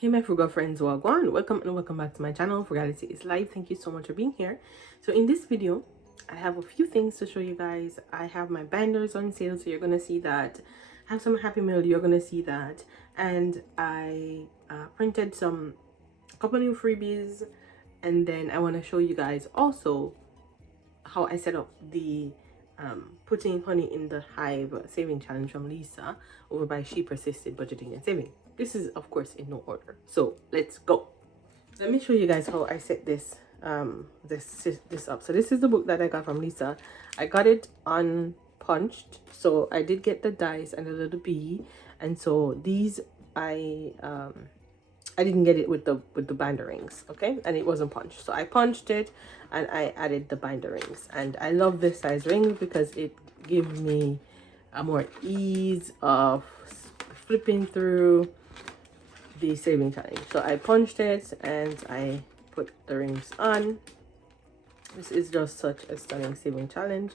Hey my frugal friends, wagwan, welcome back to my channel. Frugality is Life. Thank you so much for being here. So in this video I have a few things to show you guys. I have my binders on sale, so you're gonna see that. I have some Happy Meal, you're gonna see that. And I printed a couple new freebies, and then I want to show you guys also how I set up the putting honey in the hive saving challenge from Lisa over by She Persisted Budgeting and Saving. This is of course in no order, so let's go. Let me show you guys how I set this this up. So this is the book that I got from Lisa. I got it unpunched, so I did get the dice and a little bee, and so these I didn't get it with the binder rings, okay, and it wasn't punched, so I punched it and I added the binder rings. And I love this size ring because it gives me a more ease of flipping through the saving challenge. So I punched it and I put the rings on. This is just such a stunning saving challenge.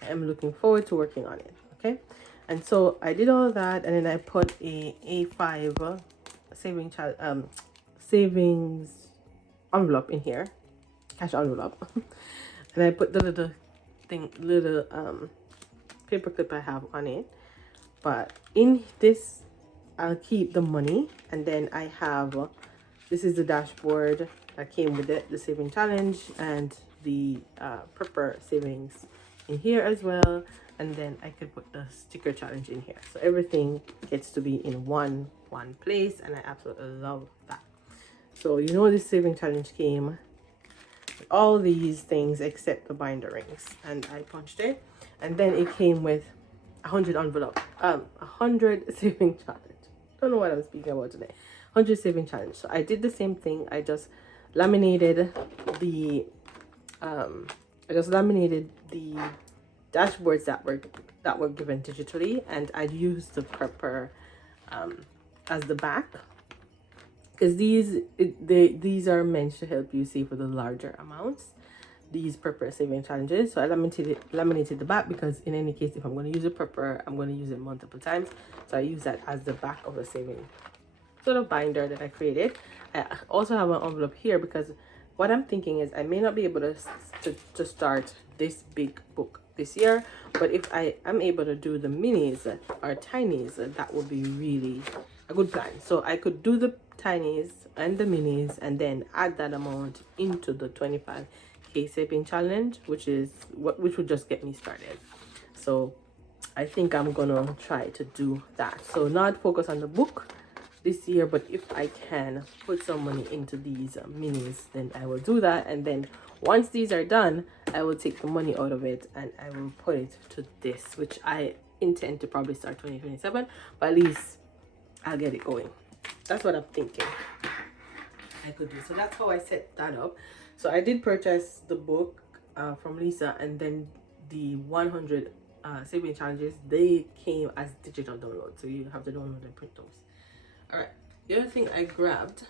I am looking forward to working on it, okay. And so I did all that, and then I put a A5 savings envelope in here, cash envelope, and I put the little paper clip I have on it. But in this I'll keep the money, and then I have this is the dashboard that came with it, the saving challenge, and the prepper savings in here as well. And then I could put the sticker challenge in here, so everything gets to be in one place, and I absolutely love that. So you know, this saving challenge came with all these things except the binder rings, and I punched it, and then it came with 100 envelope, 100 saving challenge. Don't know what I'm speaking about today. 100 saving challenge. So I did the same thing. I just laminated the dashboards that were given digitally, and I used the prepper as the back, because these are meant to help you save for the larger amounts, these prepper saving challenges. So I laminated the back, because in any case, if I'm going to use a prepper, I'm going to use it multiple times. So I use that as the back of the saving sort of binder that I created. I also have an envelope here, because what I'm thinking is I may not be able to start this big book this year, but if I am able to do the minis or tinies, that would be really a good plan. So I could do the tinies and the minis, and then add that amount into the 25k saving challenge, which would just get me started. So I think I'm gonna try to do that. So not focus on the book this year, but if I can put some money into these minis, then I will do that. And then once these are done, I will take the money out of it and I will put it to this, which I intend to probably start 2027, but at least I'll get it going. That's what I'm thinking I could do. So that's how I set that up. So I did purchase the book from Lisa, and then the 100 saving challenges, they came as digital download, so you have to download and print those. All right, the other thing I grabbed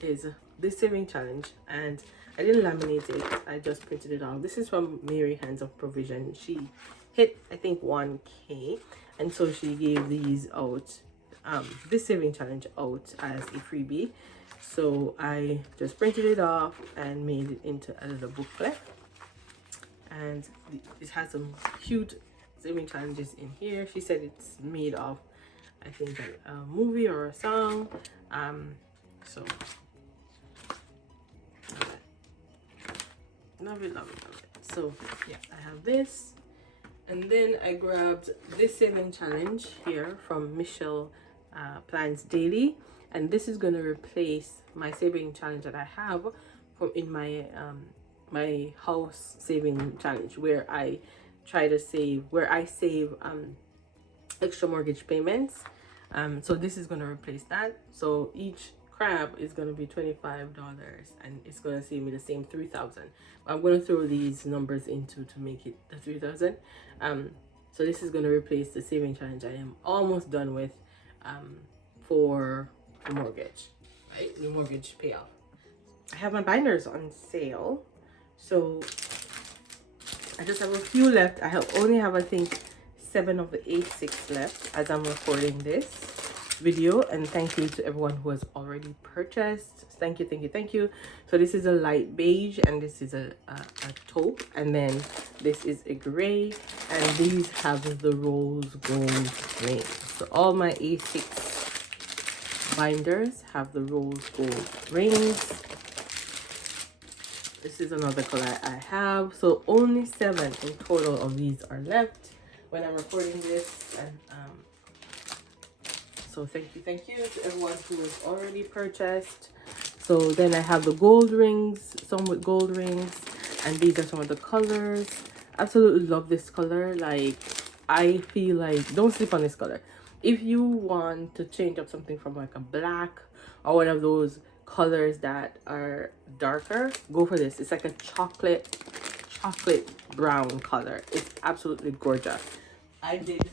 is this saving challenge, and I didn't laminate it, I just printed it out. This is from Mary Hands of Provision. She hit, I think, 1k, and so she gave these out, this saving challenge out as a freebie. So I just printed it off and made it into a little booklet, and it has some cute saving challenges in here. She said it's made of, I think, a movie or a song. So love it. So yeah, I have this, and then I grabbed this saving challenge here from Michelle Plans Daily, and this is going to replace my saving challenge that I have from in my my house saving challenge, where I save extra mortgage payments. So this is going to replace that. So each crab is going to be $25, and it's going to save me the same 3,000. I'm going to throw these numbers into to make it the 3,000. So this is going to replace the saving challenge I am almost done with for the mortgage, right? The mortgage payoff. I have my binders on sale, so I just have a few left. I only have, I think, 7 of the A6 left as I'm recording this. video, and thank you to everyone who has already purchased. Thank you, thank you, thank you. So this is a light beige, and this is a taupe, and then this is a gray, and these have the rose gold ring. So all my A6 binders have the rose gold rings. This is another color I have. So only 7 in total of these are left when I'm recording this. And so thank you to everyone who has already purchased. So then I have the gold rings, some with gold rings, and these are some of the colors. Absolutely love this color. Like, I feel like, don't sleep on this color. If you want to change up something from like a black or one of those colors that are darker, go for this. It's like a chocolate brown color. It's absolutely gorgeous. I did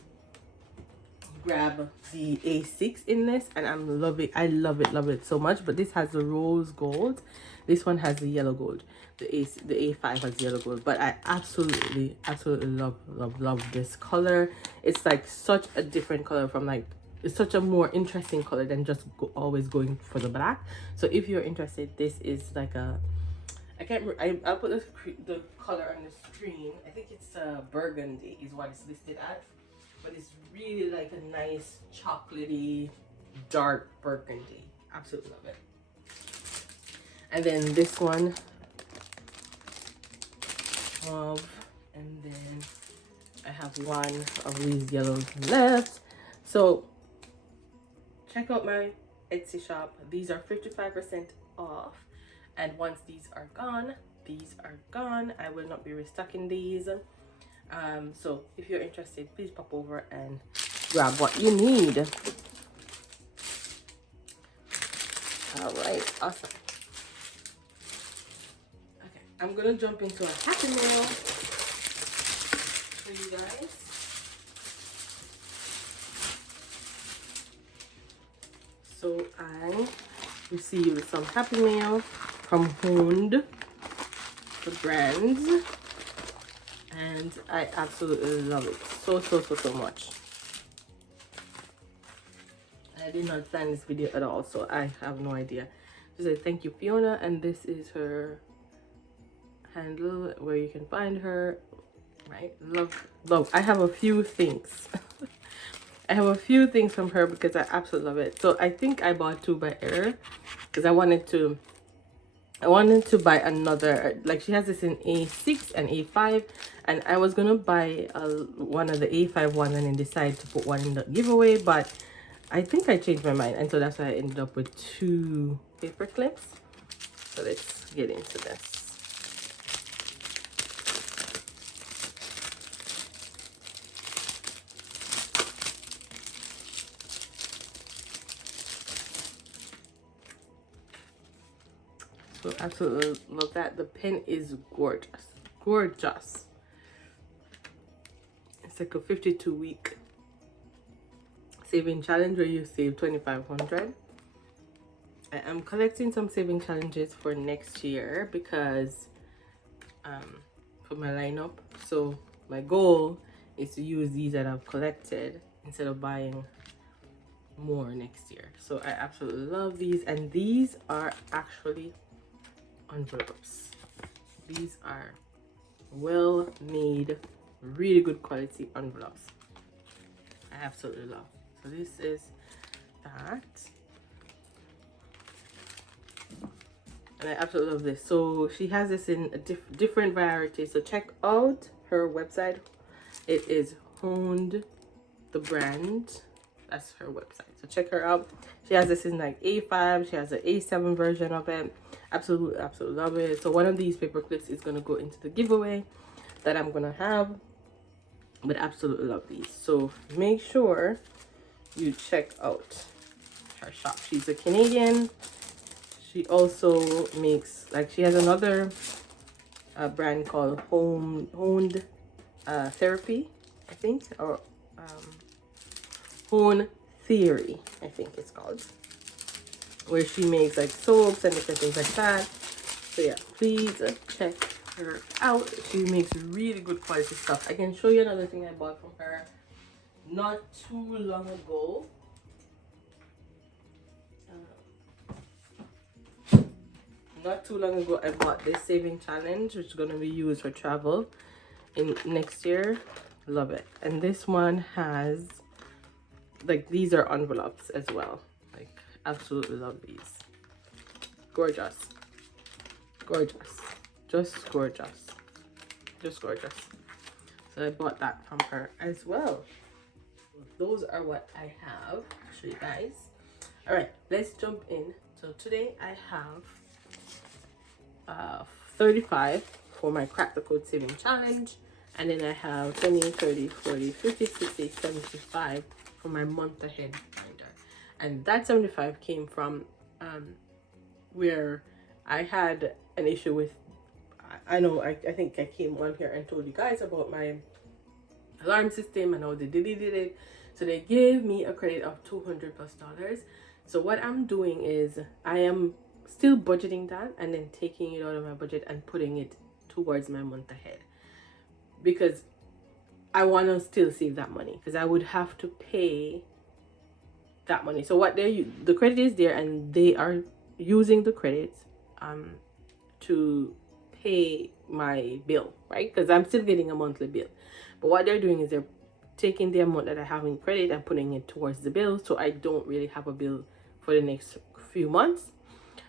grab the A6 in this, and I'm loving. I love it so much. But this has the rose gold, this one has the yellow gold. The A5 has yellow gold, but I absolutely love this color. It's like such a different color from, like, it's such a more interesting color than just always going for the black. So if you're interested, this is like a, I can't remember, I'll put the color on the screen. I think it's burgundy is what it's listed at, but it's really like a nice chocolatey dark burgundy. Absolutely love it. And then this one, and then I have one of these yellows left. So check out my Etsy shop. These are 55% off, and once these are gone, I will not be restocking these. So if you're interested, please pop over and grab what you need. All right, awesome. Okay, I'm gonna jump into a happy mail for you guys. So I received some happy mail from Honed, the brands, and I absolutely love it so much. I did not plan this video at all, so I have no idea. She said, "Thank you, Fiona," and this is her handle where you can find her. Right, love. I have a few things. I have a few things from her because I absolutely love it. So I think I bought 2 by error because I wanted to buy another, like, she has this in A6 and A5, and I was gonna buy one of the A5 one and then decide to put one in the giveaway, but I think I changed my mind, and so that's why I ended up with 2 paper clips. So let's get into this. So absolutely love that. The pen is gorgeous. It's like a 52-week saving challenge where you save 2,500. I am collecting some saving challenges for next year because for my lineup. So my goal is to use these that I've collected instead of buying more next year. So I absolutely love these, and these are actually envelopes. These are well made, really good quality envelopes. I absolutely love. So this is that, and I absolutely love this. So she has this in a different variety, so check out her website. It is Honed, the brand. That's her website, so check her out. She has this in like A5, she has an A7 version of it. Absolutely love it. So one of these paper clips is going to go into the giveaway that I'm going to have, but absolutely love these. So make sure you check out her shop. She's a Canadian. She also makes, like, she has another brand called Honed Therapy, I think, or Hone Theory, I think it's called, where she makes like soaps and different things like that. So yeah, please check her out. She makes really good quality stuff. I can show you another thing I bought from her not too long ago. not too long ago I bought this saving challenge, which is going to be used for travel in next year. Love it. And this one has, like, these are envelopes as well. Like, absolutely love these. Gorgeous. Gorgeous. Just gorgeous. Just gorgeous. So I bought that from her as well. Those are what I have. I'll show you guys. All right, let's jump in. So today I have 35 for my Crack the Code Saving Challenge. And then I have 20, 30, 40, 50, 60, 75 for my month ahead binder. And that 75 came from where I had an issue with, I think I came on here and told you guys about my alarm system and how they deleted it. So they gave me a credit of $200+. So what I'm doing is I am still budgeting that and then taking it out of my budget and putting it towards my month ahead, because I want to still save that money, because I would have to pay that money. So what the credit is there, and they are using the credits to pay my bill, right? Because I'm still getting a monthly bill. But what they're doing is they're taking the amount that I have in credit and putting it towards the bill, so I don't really have a bill for the next few months.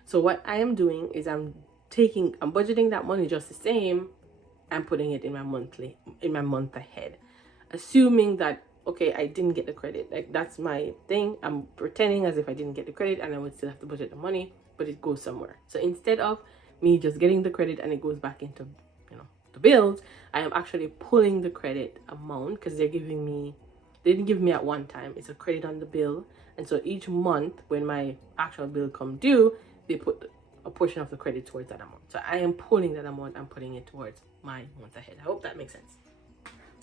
So what I am doing is I'm budgeting that money just the same and putting it in my month ahead, assuming that, okay, I didn't get the credit. Like, that's my thing. I'm pretending as if I didn't get the credit and I would still have to budget the money, but it goes somewhere. So instead of me just getting the credit and it goes back into, the bills, I am actually pulling the credit amount, because they didn't give me at one time. It's a credit on the bill. And so each month when my actual bill come due, they put a portion of the credit towards that amount. So I am pulling that amount and putting it towards my month ahead. I hope that makes sense.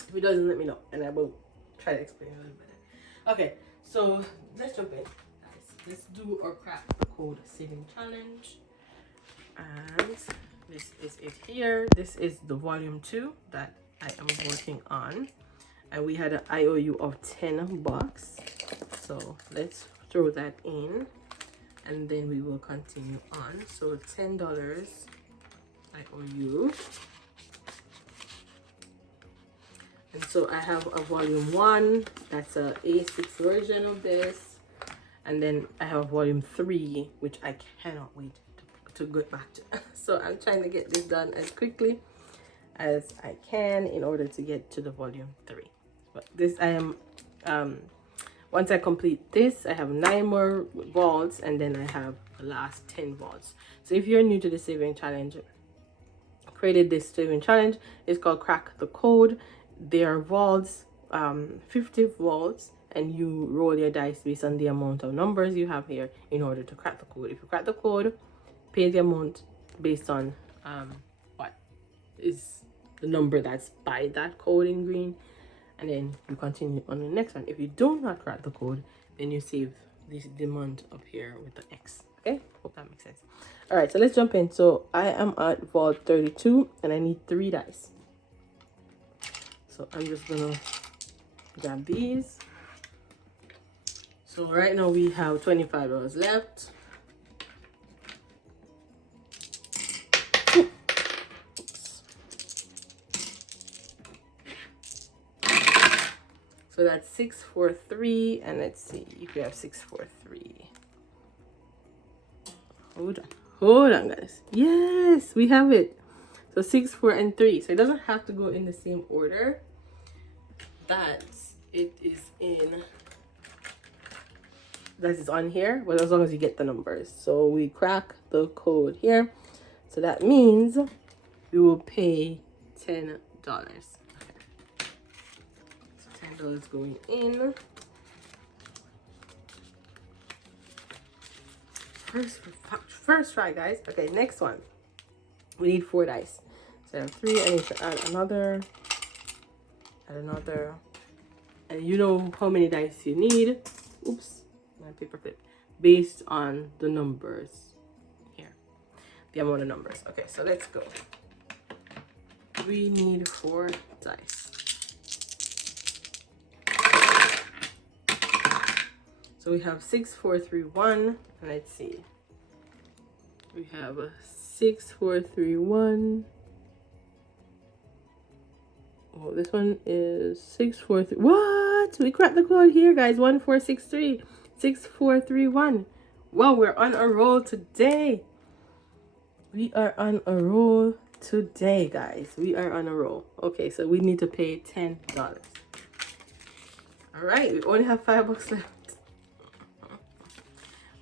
If it doesn't, let me know and I will try to explain it a little better. Okay, so let's jump in, guys. Let's do our Crack the Code Saving Challenge. And this is it here. This is the volume 2 that I am working on. And we had an IOU of $10. So let's throw that in. And then we will continue on. So $10 IOU. And so I have a volume 1. That's a A6 version of this. And then I have volume 3, which I cannot wait to get back to. So I'm trying to get this done as quickly as I can in order to get to the volume 3. But this, I am once I complete this, I have 9 more vaults, and then I have the last 10 vaults. So if you're new to the saving challenge, created this saving challenge. It's called Crack the Code. There are vaults, 50 vaults, and you roll your dice based on the amount of numbers you have here in order to crack the code. If you crack the code, pay the amount based on what is the number that's by that code in green, and then you continue on the next one. If you do not crack the code, then you save the amount up here with the X. Okay, hope that makes sense. All right, so let's jump in. So I am at vault 32 and I need 3 dice. So I'm just gonna grab these. So right now we have $25 left. So that's 6, 4, 3, and let's see if we have 6, 4, 3. Hold on, guys. Yes, we have it. So 6, 4, and 3. So it doesn't have to go in the same order that it is in. That is on here, but as long as you get the numbers. So we crack the code here. So that means we will pay $10. $10 going in. First try, guys. Okay, next one. We need 4 dice. So I have 3. I need to add another. And you know how many dice you need. Oops, my paper clip. Based on the numbers here. The amount of numbers. Okay, so let's go. We need 4 dice. So we have 6, 4, 3, 1, and let's see. We have 6431. Oh, this one is 643. What? We cracked the code here, guys. 1463 6431. Wow, we're on a roll today. We are on a roll today, guys. We are on a roll. Okay, so we need to pay $10. All right, we only have $5 left.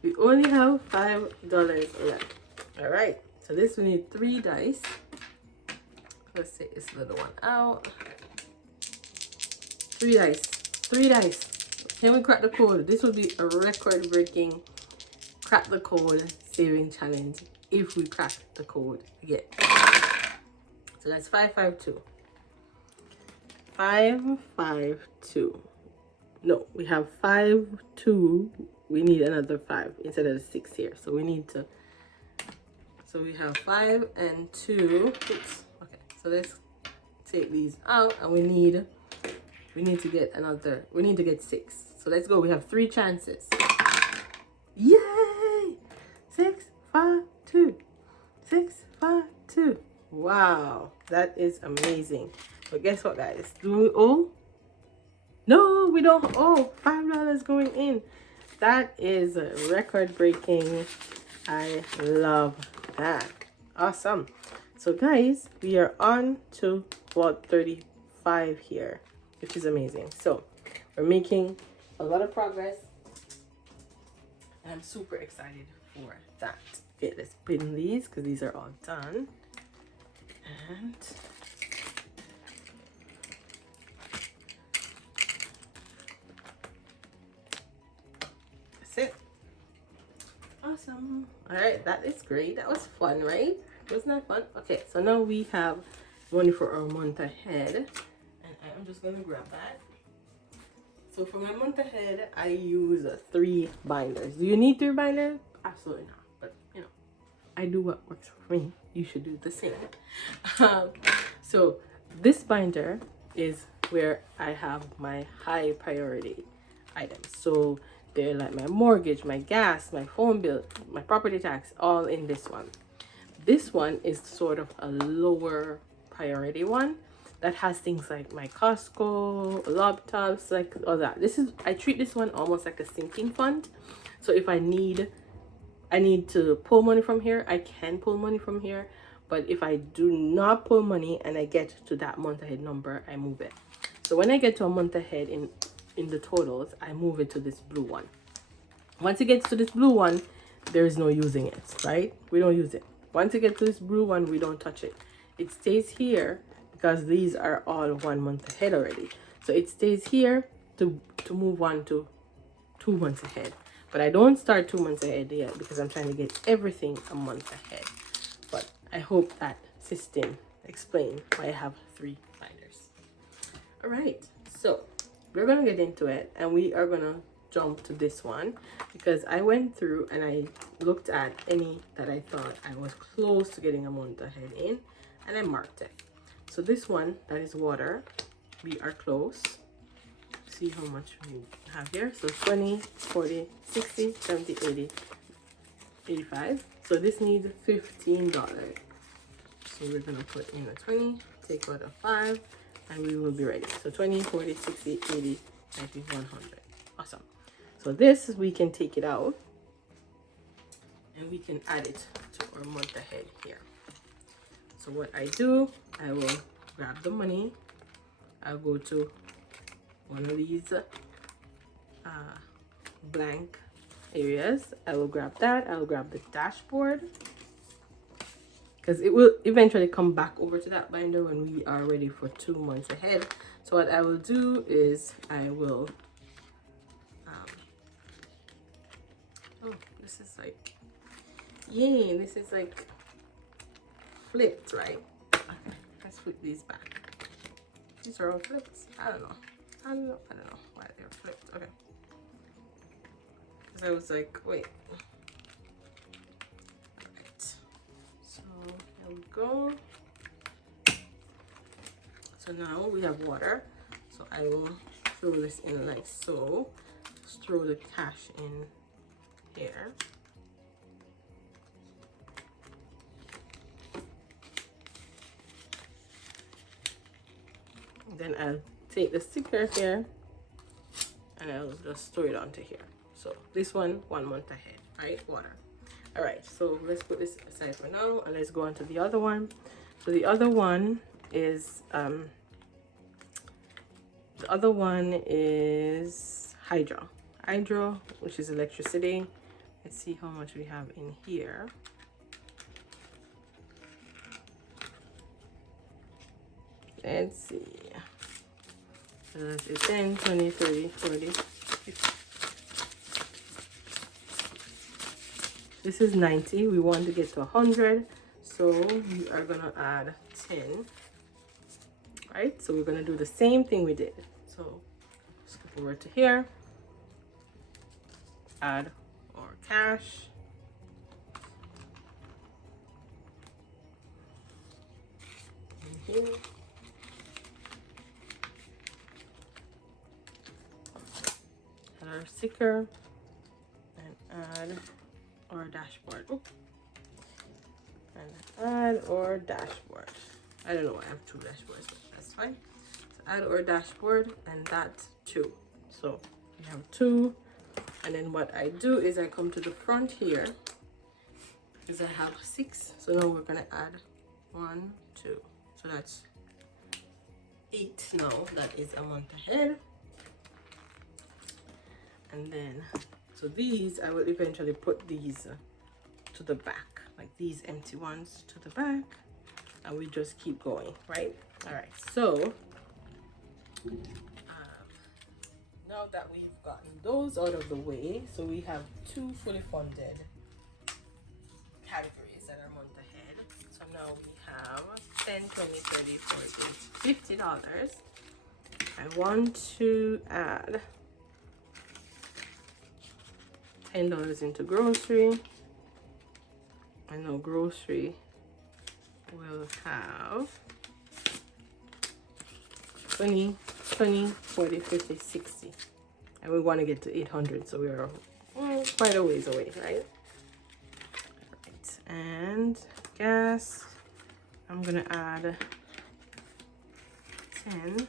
We only have $5 left. All right, so this we need 3 dice. Let's take this little one out. 3 dice. 3 dice. Can we crack the code? This will be a record-breaking crack the code saving challenge if we crack the code again. So that's 552. 552. No, we have 52. We need another 5 instead of the 6 here. So we need to. So we have 5 and 2. Oops. Okay. So let's take these out, and we need to get another. We need to get 6. So let's go. We have 3 chances. Yay! 6, 5, 2. 6, 5, 2. Wow, that is amazing. But guess what, guys? Do we owe? No, we don't owe. $5 going in. That is record breaking. I love that. Awesome. So guys, we are on to about 35 here, which is amazing. So we're making a lot of progress. I'm super excited for that. Okay, let's pin these because these are all done. And that's it. Awesome. All right, that is great. That was fun, right? Wasn't that fun? Okay, so now we have money for our month ahead, and I'm just gonna grab that. So for my month ahead, I use 3 binders. Do you need 3 binders? Absolutely not. But you know, I do what works for me. You should do the same. So this binder is where I have my high priority items. So they're like my mortgage, my gas, my phone bill, my property tax, all in this one. This one is sort of a lower priority one that has things like my Costco, laptops, like all that. I treat this one almost like a sinking fund. So if I need to pull money from here, I can pull money from here. But if I do not pull money and I get to that month ahead number, I move it. So when I get to a month ahead in the totals, I move it to this blue one. Once it gets to this blue one, there is no using it, right? We don't use it. Once it gets to this blue one, we don't touch it. It stays here because these are all 1 month ahead already. So it stays here to move on to 2 months ahead. But I don't start 2 months ahead yet because I'm trying to get everything a month ahead. But I hope that system explains why I have 3 binders. All right, so we're gonna get into it, and we are gonna jump to this one because I went through and I looked at any that I thought I was close to getting a month ahead in, and I marked it. So this one, that is water, we are close. See how much we have here. So 20, 40, 60, 70, 80, 85. So this needs $15. So we're gonna put in a 20, take out a 5, and we will be ready. So 20, 40, 60, 80, 90, 100. Awesome. So this, we can take it out and we can add it to our month ahead here. So what I do, I will grab the money. I'll go to one of these blank areas. I will grab that. I will grab the dashboard because it will eventually come back over to that binder when we are ready for 2 months ahead. So what I will do is I will oh, this is like, yay, this is like flipped, right? Okay, let's flip these back. These are all flipped. I don't know why they're flipped. Okay. Because I was like, wait. Alright. So here we go. So now we have water. So I will throw this in like so. Just throw the cash in here. then I'll take the sticker here and I'll just store it onto here. So this one 1 month ahead, right? Water. All right, so let's put this aside for now and let's go on to the other one. So the other one is hydro, which is electricity. Let's see how much we have in here. Let's see. So that's 10, 20, 30, 40, 50. This is 90. We want to get to 100. So we are going to add 10. Right? So we're going to do the same thing we did. So skip over to here. Add or cash. In here. Add our sticker and add our dashboard. Ooh. And add our dashboard. I don't know why I have 2 dashboards, but that's fine. So add our dashboard and that too. So we have 2. And then what I do is I come to the front here because I have 6. So now we're gonna add 1, 2. So that's 8 now. That is a month ahead. And then, so these, I will eventually put these to the back, like these empty ones to the back, and we just keep going, right? All right, so now that we've gotten those out of the way, so we have 2 fully funded categories that are month ahead. So now we have 10, 20, 30, 40, $50. I want to add $10 into grocery. I know grocery will have 20, 40, 50, 60. And we want to get to 800, so we are quite a ways away, right? All right, and gas, I'm gonna add 10.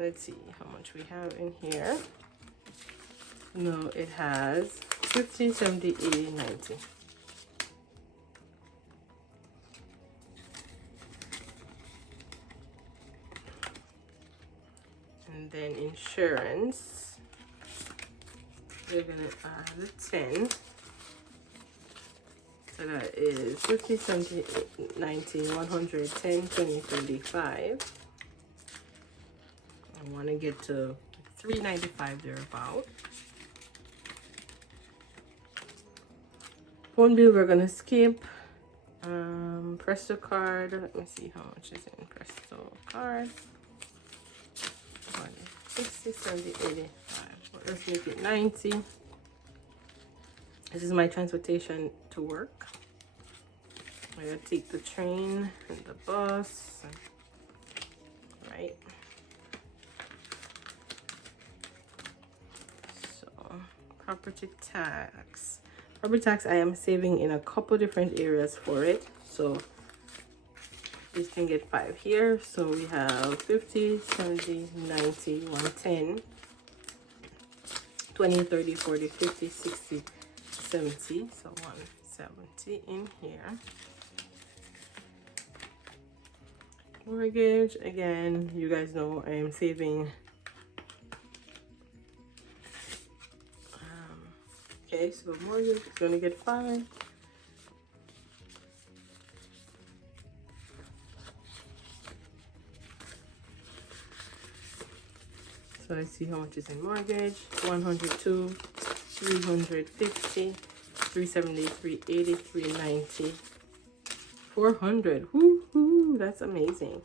Let's see how much we have in here. No, it has 50, 70, 80, 90. And then insurance, we're gonna add 10. So that is 50, 70, 90, 100, 10, 20, 35. I want to get to 395 thereabout. Phone bill we're gonna skip. Presto card. Let me see how much is in Presto card. 60, 70, 85. Well, let's make it 90. This is my transportation to work. I'm gonna take the train and the bus. Right. So property tax. Property tax, I am saving in a couple different areas for it. So you can get 5 here. So we have 50, 70, 90, 110, 20, 30, 40, 50, 60, 70. So 170 in here. Mortgage, again, you guys know I am saving. Okay, so mortgage is going to get 5. So let's see how much is in mortgage. 102, 350, 370, 380, 390, 400. Woohoo! That's amazing.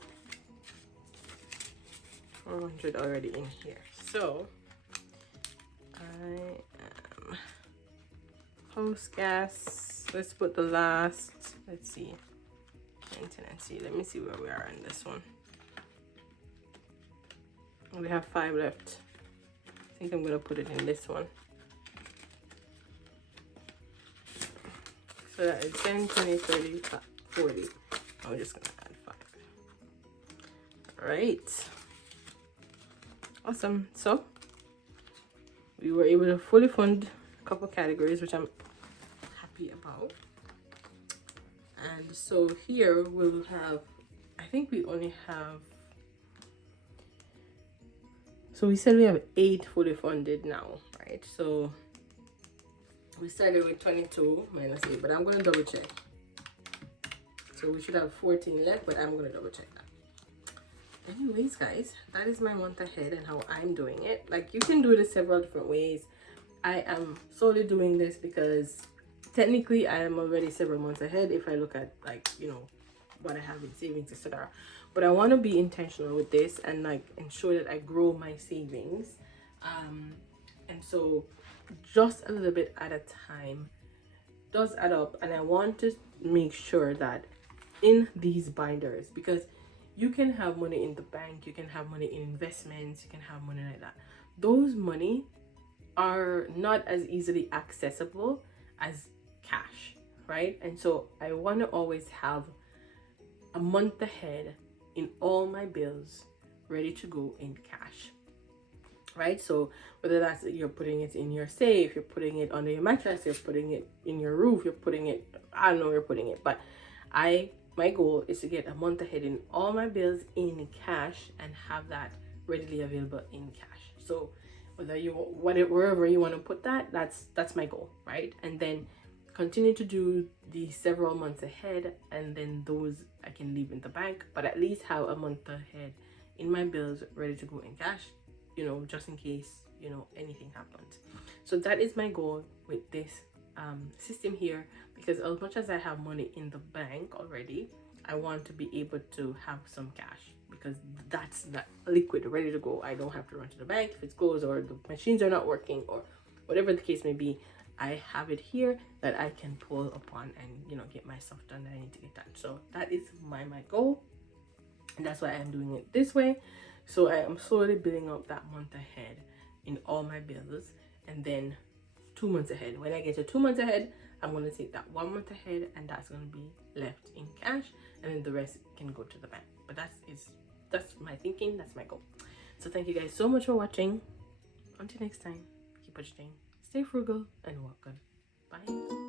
400 already in here. So I am house gas. Let's put the last. Let's see. Maintenance. Let me see where we are in this one. We have 5 left. I think I'm gonna put it in this one. So that is 10, 20, 30, 40. I'm just gonna add 5. Right. Awesome. So we were able to fully fund a couple categories, which I'm happy about. And so here we'll have, I think we only have, so we said we have 8 fully funded now, right? So we started with 22 minus 8, but I'm going to double check. So we should have 14 left, but I'm going to double check that. Anyways, guys, that is my month ahead and how I'm doing it. Like, you can do it several different ways. I am solely doing this because technically I am already several months ahead if I look at, like, you know, what I have in savings, etc. But I want to be intentional with this and like ensure that I grow my savings. And so just a little bit at a time does add up, and I want to make sure that in these binders, because you can have money in the bank, you can have money in investments, you can have money like that. Those money are not as easily accessible as cash, right? And so I want to always have a month ahead in all my bills ready to go in cash, right? So whether that's you're putting it in your safe, you're putting it under your mattress, you're putting it in your roof, you're putting it, I don't know where you're putting it, but my goal is to get a month ahead in all my bills in cash and have that readily available in cash. So whether you wherever you want to put that, that's my goal, right? And then continue to do the several months ahead, and then those I can leave in the bank, but at least have a month ahead in my bills ready to go in cash, you know, just in case, you know, anything happens. So that is my goal with this system here, because as much as I have money in the bank already, I want to be able to have some cash, because that's that liquid ready to go. I don't have to run to the bank if it's closed or the machines are not working or whatever the case may be. I have it here that I can pull upon and, you know, get my stuff done that I need to get done. So that is my goal, and that's why I'm doing it this way. So I am slowly building up that month ahead in all my bills, and then 2 months ahead. When I get to 2 months ahead, I'm going to take that 1 month ahead, and that's going to be left in cash, and then the rest can go to the bank. But that's my thinking, that's my goal. So thank you guys so much for watching. Until next time, keep budgeting, stay frugal, and walk good. Bye.